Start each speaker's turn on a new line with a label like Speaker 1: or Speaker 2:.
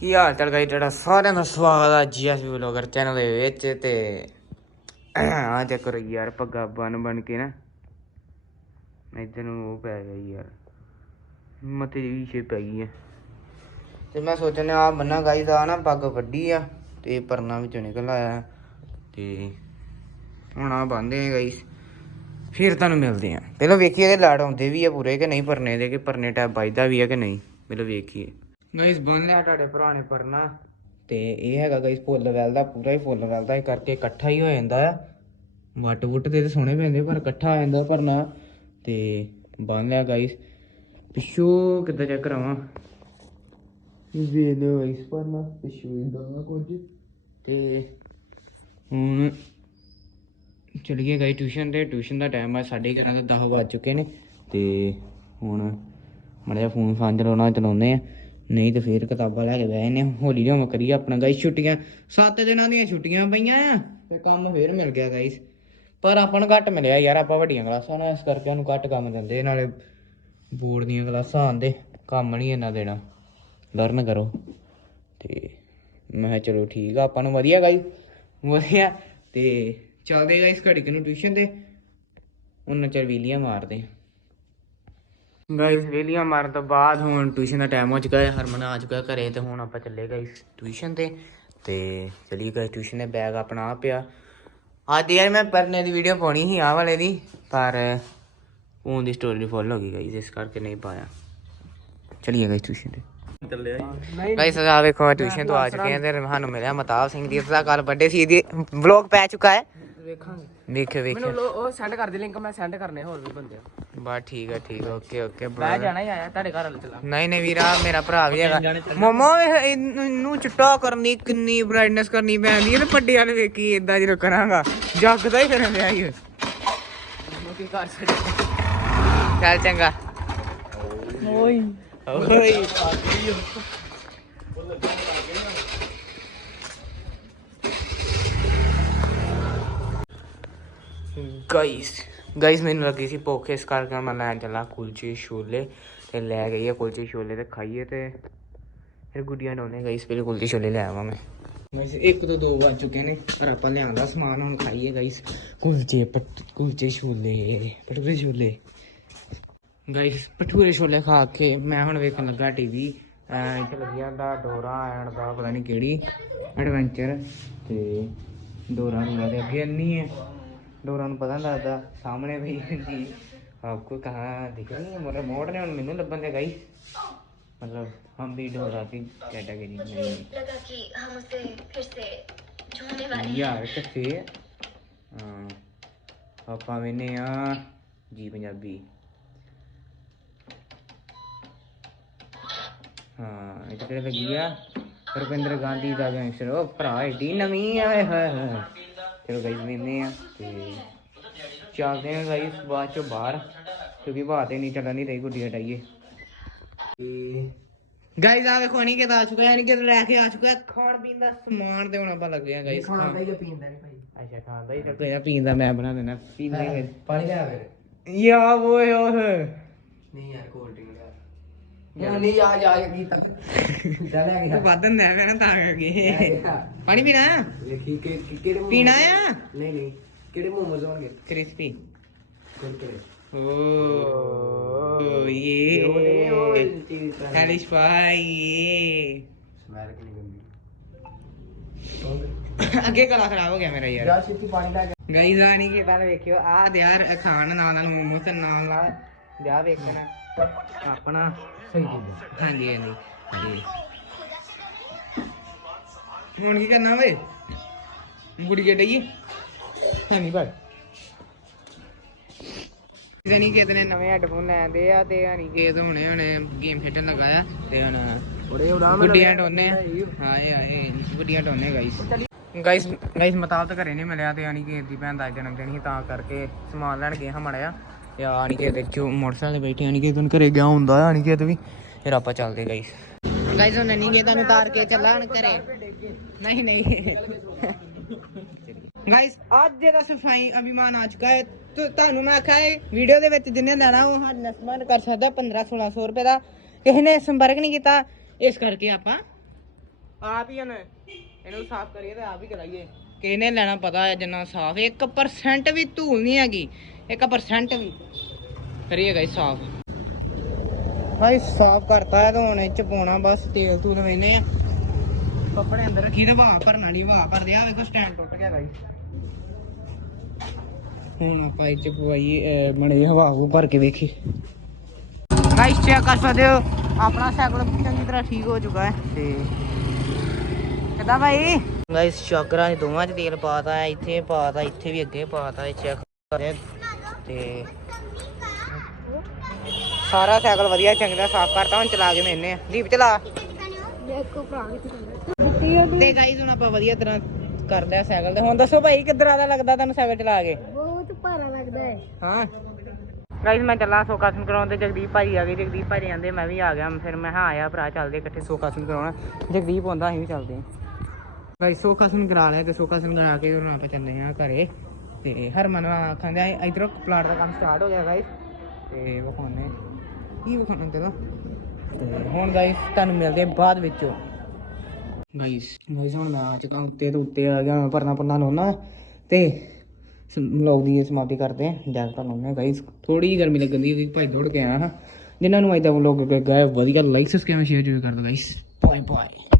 Speaker 1: ਕੀ ਹਾਲ ਚਾਲ ਗਾਈ ਤੁਹਾਡਾ ਸਾਰਿਆਂ ਦਾ ਸਵਾਗਤ ਹੈ ਜੀਐਸਬੀ ਵਲੋਗਰ ਚੈਨਲ ਦੇ ਵਿੱਚ ਤੇ ਆ ਚੱਕਰ ਕਰੋ ਯਾਰ ਪੱਗਾ ਬਨ ਬਨ ਕੇ ਨਾ ਇੱਧਰ ਨੂੰ ਉਹ ਪੈ ਗਿਆ ਯਾਰ। ਮਤੇ ਦੀ ਸ਼ੇ ਪੈ ਗਈ ਹੈ ਤੇ ਮੈਂ ਸੋਚਣ ਆ ਬੰਨਾ ਗਾਈ ਦਾ ਨਾ ਪੱਗ ਵੱਡੀ ਆ ਤੇ ਪਰਨਾ ਵਿੱਚੋਂ ਨਿਕਲ ਆਇਆ ਤੇ ਹੁਣ ਆ ਬੰਦੇ ਆ ਗਾਈਸ। ਫਿਰ ਤੁਹਾਨੂੰ ਮਿਲਦੇ ਆ। ਪਹਿਲਾਂ ਵੇਖੀਏ ਇਹਦੇ ਲਾੜ ਆਉਂਦੇ ਵੀ ਆ ਪੂਰੇ ਕਿ ਨਹੀਂ ਪਰਨੇ ਦੇ, ਕਿ ਪਰਨੇ ਟੈਪ ਵੱਜਦਾ ਵੀ ਆ ਕਿ ਨਹੀਂ। ਪਹਿਲਾਂ ਵੇਖੀਏ। ਗਾਇਸ ਬੰਨ ਲਿਆ ਤੁਹਾਡੇ ਭਰਾ ਨੇ ਪਰਨਾ ਤੇ ਇਹ ਹੈਗਾ ਗਾਇਸ ਫੁੱਲ ਵੈਲ ਦਾ, ਪੂਰਾ ਹੀ ਫੁੱਲ ਵੈਲ ਦਾ, ਇਹ ਕਰਕੇ ਇਕੱਠਾ ਹੀ ਹੋ ਜਾਂਦਾ ਆ। ਵੱਟ ਵੁੱਟ ਦੇ ਤੇ ਸੋਹਣੇ ਪੈਂਦੇ, ਪਰ ਇਕੱਠਾ ਆ ਜਾਂਦਾ ਪਰਨਾ ਤੇ ਬੰਨ ਲਿਆ ਗਾਇਸ। ਪਿੱਛੋਂ ਕਿੱਦਾਂ ਚੈੱਕ ਕਰਾਵਾਂ? ਵੇਖ ਲਓ ਗਾਇਸ ਪਰਨਾ ਪਿੱਛੋਂ ਇਦਾਂ ਕੁਝ। ਤੇ ਹੁਣ ਚਲੀਏ ਗਏ ਟਿਊਸ਼ਨ ਤੇ। ਟਿਊਸ਼ਨ ਦਾ ਟਾਈਮ ਆ 11:30 ਤੋਂ 10 ਵੱਜ ਚੁੱਕੇ ਨੇ। ਤੇ ਹੁਣ ਮੜਿਆ ਫੋਨ ਫਾਨ ਚਲਾਉਣਾ, ਚਲਾਉਂਦੇ ਆ। ਨਹੀਂ ਤੇ ਫੇਰ ਕਿਤਾਬਾਂ ਲੈ ਕੇ ਬਹਿ ਨੇ ਹੌਲੀ ਹੌਲੀ ਕਰੀਏ ਆਪਣਾ ਗਾਈਸ ਛੁੱਟੀਆਂ। 7 ਦਿਨਾਂ ਦੀਆਂ ਛੁੱਟੀਆਂ ਪਈਆਂ ਆ ਤੇ ਕੰਮ ਫੇਰ ਮਿਲ ਗਿਆ ਗਾਈਸ ਪਰ ਆਪਾਂ ਨੂੰ ਘੱਟ ਮਿਲਿਆ ਯਾਰ, ਆਪਾਂ ਵੱਡੀਆਂ ਕਲਾਸਾਂ ਨਾਲ ਇਸ ਕਰਕੇ ਉਹਨੂੰ ਘੱਟ ਕੰਮ ਦਿੰਦੇ ਨਾਲੇ ਬੋਰਡ ਦੀਆਂ ਕਲਾਸਾਂ ਆਂਦੇ ਕੰਮ ਨਹੀਂ ਇਹਨਾਂ ਦੇਣਾ। ਲਰਨ ਕਰੋ। ਤੇ ਮੈਂ ਕਿਹਾ ਚਲੋ ਠੀਕ ਆ, ਆਪਾਂ ਨੂੰ ਵਧੀਆ ਗਾਈ ਵਧੀਆ। ਤੇ ਚੱਲਦੇ ਗਾਈਸ ਘੜੀ ਕੁ ਨੂੰ ਟਿਊਸ਼ਨ ਤੇ। ਉਹਨਾਂ ਚਿਰ ਵੀਲੀਆਂ ਮਾਰਦੇ ਗਾਈਸ ਵੀਲੀਆਂ ਮਾਰਨ ਤੋਂ ਬਾਅਦ ਹੁਣ ਟਿਊਸ਼ਨ ਦਾ ਟਾਈਮ ਹੋ ਚੁੱਕਾ ਹੈ। ਹਰਮਨ ਆ ਚੁੱਕਾ ਘਰੇ ਤੇ ਹੁਣ ਆਪਾਂ ਚੱਲੇ ਗਾਈਸ ਟਿਊਸ਼ਨ ਤੇ। ਤੇ ਚਲੀ ਗਏ ਟਿਊਸ਼ਨ ਦੇ ਬੈਗ ਆਪਣਾ ਆ ਪਿਆ। ਅੱਜ ਯਾਰ ਮੈਂ ਪਰਨੇ ਦੀ ਵੀਡੀਓ ਪਾਉਣੀ ਸੀ ਆਹ ਵਾਲੇ ਦੀ ਪਰ ਫੋਨ ਦੀ ਸਟੋਰੀ ਫੁੱਲ ਹੋ ਗਈ ਗਾਈਸ ਇਸ ਕਰਕੇ ਨਹੀਂ ਪਾਇਆ। ਚਲੀਏ ਗਾਈਸ ਟਿਊਸ਼ਨ ਤੇ। ਗਾਈਸ ਆ ਵੇਖੋ ਟਿਊਸ਼ਨ ਤੋਂ ਆ ਚੁੱਕੇ ਹਾਂ ਤੇ ਸਾਨੂੰ ਮਿਲਿਆ ਮਤਾਬ ਸਿੰਘ ਦੀ ਦਾ ਕੱਲ ਬਰਥਡੇ ਸੀ ਦੀ ਵਲੌਗ ਪੈ ਚੁੱਕਾ ਹੈ।
Speaker 2: ਵੇਖਾਂਗੇ।
Speaker 1: ਵੇਖਿਓ
Speaker 2: ਮੈਨੂੰ ਉਹ ਸੈਂਡ ਕਰ ਦੇ ਲਿੰਕ ਮੈਂ ਸੈਂਡ ਕਰਨੇ ਹੋਰ ਵੀ ਬੰਦੇ
Speaker 1: ਬਾ ਠੀਕ ਹੈ ਠੀਕ ਹੈ ਓਕੇ ਓਕੇ
Speaker 2: ਮੈਂ ਜਾਣਾ ਹੀ ਆਇਆ ਤੁਹਾਡੇ ਘਰ ਵਾਲੇ ਚਲਾ।
Speaker 1: ਨਹੀਂ ਨਹੀਂ ਵੀਰਾ ਮੇਰਾ ਭਰਾ ਵੀ ਹੈਗਾ। ਮਮਾ ਇਹਨੂੰ ਚਿੱਟਾ ਕਰਨੀ ਕਿੰਨੀ ਬ੍ਰਾਈਟਨੈਸ ਕਰਨੀ ਪੈਂਦੀ ਹੈ ਤੇ ਪੱਡੇ ਵਾਲੇ ਵੇਖੀ ਇਦਾਂ ਜਦੋਂ ਕਰਾਂਗਾ ਜੱਗਦਾ ਹੀ ਕਰਨ ਲਿਆ ਇਹ
Speaker 2: ਕੀ ਕਰ ਸਕਦੇ?
Speaker 1: ਚੱਲ ਚੰਗਾ।
Speaker 2: ਓਏ।
Speaker 1: ਓਏ। ਗਾਈਸ ਗਾਈਸ ਮੈਨੂੰ ਲੱਗੀ ਸੀ ਭੁੱਖ, ਇਸ ਕਰਕੇ ਮੈਂ ਲੈਣ ਚੱਲਾ ਕੁਲਚੇ ਛੋਲੇ ਤੇ ਲੈ ਗਈ ਆ ਕੁਲਚੇ ਛੋਲੇ ਤੇ ਖਾਈਏ ਤੇ ਫਿਰ ਗੁੱਡੀਆਂ ਡੋਨੇ ਗਾਈਸ ਪਹਿਲੇ ਕੁਲਚੇ ਛੋਲੇ ਲੈ ਆਵਾਂ ਮੈਂ। ਗਾਈਸ ਇੱਕ ਤੋਂ ਦੋ ਵੱਜ ਚੁੱਕੇ ਨੇ, ਪਰ ਆਪਾਂ ਲਿਆਂਦਾ ਸਮਾਨ ਹੁਣ ਖਾਈਏ ਗਾਈਸ ਕੁਲਚੇ ਪਟ, ਕੁਲਚੇ ਛੋਲੇ, ਭਟੂਰੇ ਛੋਲੇ। ਗਾਈਸ ਭਟੂਰੇ ਛੋਲੇ ਖਾ ਕੇ ਮੈਂ ਹੁਣ ਵੇਖਣ ਲੱਗਾ ਟੀਵੀ ਇੱਥੇ ਲੱਗਿਆ ਦਾ ਡੋਰਾ ਐਂਡ ਦਾ, ਪਤਾ ਨਹੀਂ ਕਿਹੜੀ, ਐਡਵੈਂਚਰ ਤੇ ਡੋਰਾ ਨੂੰ ਦੇ ਅੱਗੇ ਨਹੀਂ ਹੈ ਡੋਰਾ ਨੂੰ ਪਤਾ ਨਹੀਂ ਲੱਗਦਾ ਸਾਹਮਣੇ ਵੀ ਹੁੰਦੀ ਆਪਕੋ ਕਹਾਂ ਦਿਖ ਰਹੀ है मोर मोड़ ने ਮੈਨੂੰ ਲੱਭਣ ਦੇ ਗਈ मतलब हम भी डोरा की कैटेगरी में नहीं
Speaker 3: लगा कि हम उसे फिर से ढूंढने वाले हैं।
Speaker 1: ਯਾਰ ਕਿੱਥੇ ਹਾਂ ਆਪਾਂ ਵੇਨੇ ਆ ਜੀ ਪੰਜਾਬੀ ਹਾਂ ਇਹ ਕਿਹੜੇ ਲੱਗੀ ਆ ਰੁਪਿੰਦਰ ਗਾਂਧੀ ਦਾ ਗੈਂਗਸਟਰ ਉਹ ਭਰਾ ਏਡੀ ਨਵੀਂ ਆ ਓਏ ਹੋਏ ਹੋਏ ਚਲੋ ਗਾਈਸ ਵੇਨੇ ਆ ਤੇ ਚੱਲਦੇ ਆ ਗਾਈਸ ਬਾਅਦ ਚੋਂ ਬਾਹਰ ਕਿਉਂਕਿ ਬਾਤ ਹੀ ਨਹੀਂ ਚੱਲਣ ਨਹੀਂ ਰਹੀ ਗੁੱਡੀ ਹਟਾਈਏ। ਗਾਈਸ ਆ ਵੇਖੋ ਨਹੀਂ ਕਿਦਾ ਆ ਚੁੱਕਾ ਕਿ ਲੈ ਕੇ ਆ ਚੁੱਕਾ ਖਾਣ ਪੀਣ ਦਾ ਸਮਾਨ ਤੇ ਹੁਣ ਆਪਾਂ ਲੱਗੇ ਆ ਗਾਈਸ
Speaker 2: ਖਾਂਦਾ ਹੀ ਆ, ਪੀਂਦਾ ਨਹੀਂ ਭਾਈ?
Speaker 1: ਅੱਛਾ ਖਾਂਦਾ ਹੀ ਤਾਂ ਕੋਈ ਪੀਂਦਾ ਮੈਂ ਬਣਾ ਦੇਣਾ ਪੀਂਦਾ ਹੀ।
Speaker 2: ਪਾਣੀ ਲਿਆ ਫਿਰ।
Speaker 1: ਯਾ ਓਏ ਓਏ
Speaker 2: ਨਹੀਂ ਯਾਰ ਕੋਲਡ ਡਰਿੰਕ ਲਿਆ ਯਾਰ ਨਹੀਂ ਆ ਜਾ ਕੀ ਤੱਕ ਚੱਲ ਆ
Speaker 1: ਤੂੰ ਵਾਦਨ ਨਾ ਮੈਂ ਤਾਂ ਕਰਕੇ ਪਾਣੀ ਪੀਣਾ? ਆ?
Speaker 2: ਵੇਖੀ ਕਿ ਕਿ- ਕਿਹੜੇ ਮੋਮੋ-
Speaker 1: ਪੀਣਾ ਆ?
Speaker 2: ਨਹੀਂ ਨਹੀਂ। ਕਿਹੜੇ ਮੋਮੋਜ਼ ਹੋਣਗੇ?
Speaker 1: ਕ੍ਰਿਸਪੀ।
Speaker 2: ਕੁਰਕਰੇ।
Speaker 1: ਓ
Speaker 2: ਉਹ ਨਹੀਂ ਉਹ
Speaker 1: ਇਹ
Speaker 2: ਚੀਜ਼ ਤਾਂ
Speaker 1: ਹੈਲਿਸ਼ ਪਾਈ
Speaker 2: ਸਮੈਲ ਕਿੰਨੀ ਗੰਦੀ।
Speaker 1: ਅੱਗੇ ਗਲਾ ਖਰਾਬ ਹੋ ਗਿਆ ਮੇਰਾ ਯਾਰ।
Speaker 2: ਯਾਰ ਛੇਤੀ ਪਾਣੀ ਲੈ ਕੇ।
Speaker 1: ਗਾਈਜ਼ ਆ ਨਹੀਂ ਕਿ ਵੇਖਿਓ ਆ ਦੇ ਯਾਰ ਇਹ ਖਾਣ ਨਾਲ ਨਾਲ ਮੋਮੋ ਤੇ ਨਾਲ ਨਾਲ ਦਿਆ ਵੇਖਣਾ। ਆਪਣਾ।
Speaker 2: ਸਹੀ ਚੀਜ਼
Speaker 1: ਹਾਂਜੀ ਹਾਂਜੀ। ਹਾਂਜੀ। ਹੁਣ ਕੀ ਕਰਨਾ ਓਏ? ਗੁੜੀ ਡਈਏ ਹੈ ਨਹੀਂ ਭਾਈ। ਜਣੀ ਕਿਤੇ ਨੇ ਨਵੇਂ ਹੈੱਡਫੋਨ ਲੈਂਦੇ ਆ ਤੇ ਹਣੀ ਕੇਤ ਹੁਣੇ ਹੁਣੇ ਗੇਮ ਖੇਡਣ ਲੱਗਾ ਆ ਤੇ ਹੁਣ ਗੁੱਡੀਆਂ ਟੋਨੇ ਹਾਏ ਹਾਏ ਗੁੱਡੀਆਂ ਟੋਨੇ ਗਾਈਸ ਗਾਈਸ ਗਾਈਸ ਮਤਾਬ ਤਾਂ ਘਰੇ ਨਹੀਂ ਮਿਲਿਆ ਤੇ ਆਣੀ ਕੇਤ ਦੀ ਭੈਣ ਦਾ ਜਨਮ ਦਿਨ ਸੀ ਤਾਂ ਕਰਕੇ ਸਮਾਨ ਲੈਣ ਗਏ ਹਾਂ ਮੜਿਆ ਤੇ ਆਣੀ ਕੇਤ ਚੋ ਮੋਟਰਸਾਈਕਲ ਤੇ ਬੈਠੇ ਆਣੀ ਕੇਤ ਨੂੰ ਘਰੇ ਗਿਆ ਹੁੰਦਾ ਆਣੀ ਕੇਤ ਵੀ। ਫਿਰ ਆਪਾਂ ਚੱਲਦੇ ਗਾਈਸ ਗਾਈਸ ਹੁਣ ਨਹੀਂ ਤੁਹਾਨੂੰ ਤਾਰ ਕੇ ਚੱਲਾਣ ਘਰੇ। ਨਹੀਂ ਨਹੀਂ। ਗਾਈਸ ਅੱਜ ਦਾ ਸਫ਼ਾਈ ਅਭਿਮਾਨ ਆ ਚੁੱਕਾ ਹੈ। ਤੇ ਤੁਹਾਨੂੰ ਮੈਂ ਆਖਿਆ ਹੈ ਵੀਡੀਓ ਦੇ ਵਿੱਚ ਜਿੰਨੇ ਲੈਣਾ ਉਹ ਸਾਡੇ ਨਾਲ ਸੰਬੰਧ ਕਰ ਸਕਦਾ 15 1600 ਰੁਪਏ ਦਾ। ਕਿਸੇ ਨੇ ਸੰਪਰਕ ਨਹੀਂ ਕੀਤਾ ਇਸ ਕਰਕੇ ਆਪਾਂ ਆਪ ਹੀ ਹਨ ਇਹਨੂੰ ਸਾਫ਼ ਕਰੀਏ ਤੇ ਆਪ ਹੀ ਕਰਾਈਏ। ਕਿਹਨੇ ਲੈਣਾ ਪਤਾ ਹੈ ਜਿੰਨਾ ਸਾਫ਼ 1% ਵੀ ਧੂਲ ਨਹੀਂ ਹੈਗੀ। 1% ਵੀ। ਕਰੀਏ ਗਾਈ ਸਾਫ਼। ਭਾਈ ਸਾਫ਼ ਕਰਤਾ ਹੈ ਤਾਂ ਹੁਣ ਇਹ ਚ ਪਾਉਣਾ ਬਸ ਤੇਲ ਤੂਲ ਵੇਨੇ ਆ ਕੱਪੜੇ ਅੰਦਰ ਰੱਖੀ ਤੇ ਵਾਹ ਭਰਨਾ ਨਹੀਂ ਵਾਹ ਭਰਦੇ ਆ, ਵੇਖੋ ਸਟੈਂਡ ਟੁੱਟ ਗਿਆ ਗਾਈ ਹੁਣ ਆਪਾਂ ਇਹ ਚ ਪਵਾਈ ਮੜੇ ਹਵਾ ਹੂ ਭਰ ਕੇ ਵੇਖੀ। ਗਾਈਸ ਚੈੱਕ ਕਰ ਸਕਦੇ ਹੋ, ਆਪਣਾ ਸਾਈਕਲ ਚੰਗੀ ਤਰ੍ਹਾਂ ਠੀਕ ਹੋ ਚੁੱਕਾ ਹੈ ਤੇ ਕਿਦਾਂ ਭਾਈ? ਗਾਈਸ ਚਾਕਰਾਂ ਦੇ ਦੋਵਾਂ ਚ ਤੇਲ ਪਾਤਾ ਹੈ, ਇੱਥੇ ਪਾਤਾ, ਇੱਥੇ ਵੀ ਅੱਗੇ ਪਾਤਾ ਹੈ ਚੈੱਕ ਕਰੇ ਤੇ ਸਾਰਾ ਸਾਈਕਲ ਵਧੀਆ ਚੰਗੀ ਸਾਫ਼ ਕਰਤਾ ਹੁਣ ਚਲਾ ਕੇ ਮੈਨੇ ਦੀਪ ਚਲਾ। ਤੇ ਗਾਈਜ਼ ਹੁਣ ਆਪਾਂ ਵਧੀਆ ਤਰ੍ਹਾਂ ਕਰ ਲਿਆ ਸਾਈਕਲ ਤੇ। ਹੁਣ ਦੱਸੋ ਭਾਈ ਕਿੱਦਾਂ ਦਾ ਲੱਗਦਾ ਤੁਹਾਨੂੰ ਸਾਈਕਲ ਚਲਾ ਕੇ?
Speaker 3: ਬਹੁਤ ਭਾਰਾ ਲੱਗਦਾ ਹੈ।
Speaker 1: ਹਾਂ। ਗਾਈਜ਼ ਮੈਂ ਚੱਲਾ ਸੋਕਾਸਨ ਕਰਾਉਣ ਤੇ। ਜਗਦੀਪ ਭਾਜੀ ਆ ਗਏ। ਜਗਦੀਪ ਭਾਜੀ ਆਂਦੇ ਮੈਂ ਵੀ ਆ ਗਿਆ। ਫਿਰ ਮੈਂ ਹਾਂ ਆਇਆ ਭਰਾ ਚੱਲਦੇ ਇਕੱਠੇ ਸੋਕਾਸਨ ਕਰਾਉਣਾ। ਜਗਦੀਪ ਆਉਂਦਾ ਅਸੀਂ ਵੀ ਚੱਲਦੇ ਗਾਈਜ਼ ਸੋਕਾਸਨ ਕਰਾ ਲਿਆ ਤੇ ਸੋਕਾਸਨ ਕਰਾ ਕੇ ਉਹਨਾਂ ਆਪਾਂ ਚੱਲੇ ਆ ਘਰੇ। ਤੇ ਹਰਮਨ ਆਖਾਂਦੇ ਆ, ਇਧਰੋਂ ਪਲਾਟ ਦਾ ਕੰਮ ਸਟਾਰਟ ਹੋ ਗਿਆ ਗਾਈਸ ਤੇ ਵਿਖਾਉਣੇ ਕੀ ਵਿਖਾਉਣਾ ਤੇਰਾ ਤੇ ਹੁਣ ਗਾਈਸ ਤੁਹਾਨੂੰ ਮਿਲਦੇ ਆ ਬਾਅਦ ਵਿੱਚ। ਗਾਈਸ ਗਾਈਸ ਹੁਣ ਮੈਂ ਆ ਚੁੱਕਾ ਉੱਤੇ ਤੋਂ ਉੱਤੇ ਆ ਗਿਆ ਪਰਨਾ ਪਰਨਾ ਲਾਉਣਾ ਤੇ ਵਲੌਗ ਦੀ ਸਮਾਪਤੀ ਕਰਦੇ ਹਾਂ ਜੈਕਟਾਂ ਲਾਉਂਦੇ ਹਾਂ ਗਾਈਸ ਥੋੜੀ ਜਿਹੀ ਗਰਮੀ ਲੱਗਣ ਦੀ ਕਿਉਂਕਿ ਭਾਈ ਦੌੜ ਕੇ ਆਇਆ ਹਾਂ ਜਿਨ੍ਹਾਂ ਨੂੰ ਅੱਜ ਦਾ ਵਲੌਗ ਗਏ ਵਧੀਆ ਲਾਈਕ ਸਬਸਕ੍ਰਾਈਬ ਸ਼ੇਅਰ ਜ਼ਰੂਰ ਕਰ ਦਿਓ ਗਾਈਸ ਬਾਏ ਬਾਏ